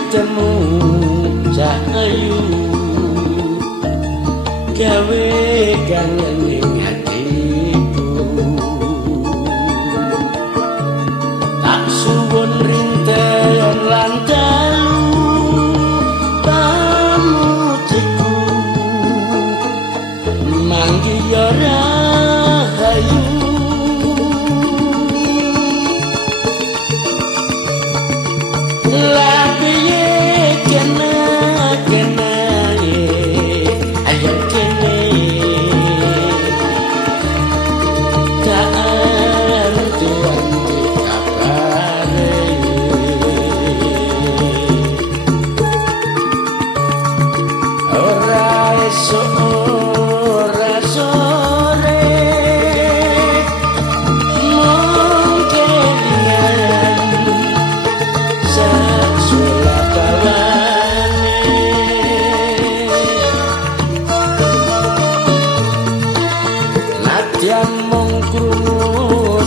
ketemu Cahayu gawe kangen ning atiku tak suwun rinten lan dalu pamujiku manggi ya rahayu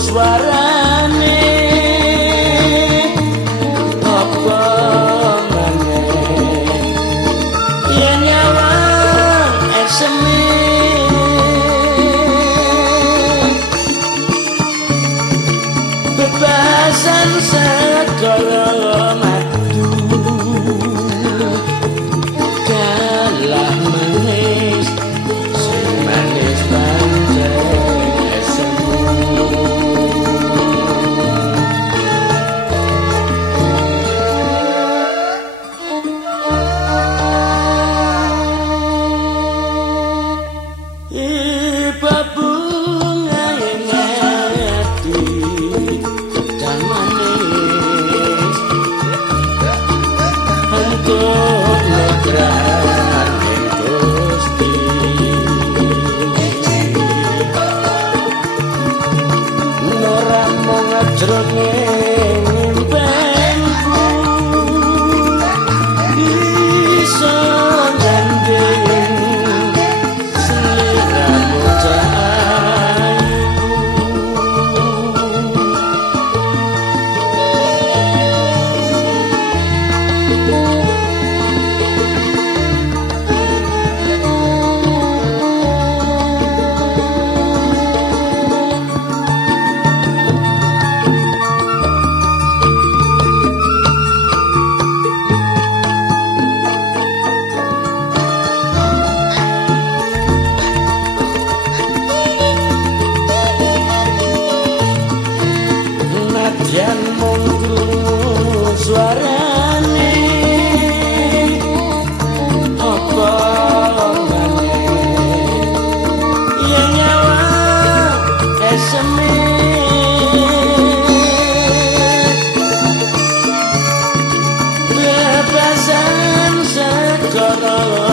suarane apa maneh yen nyawang eseme bebasan segala madu kalah manis sing manis pancen yen mung krungu suarane apa maneh yen nyawa eseme bebasan segala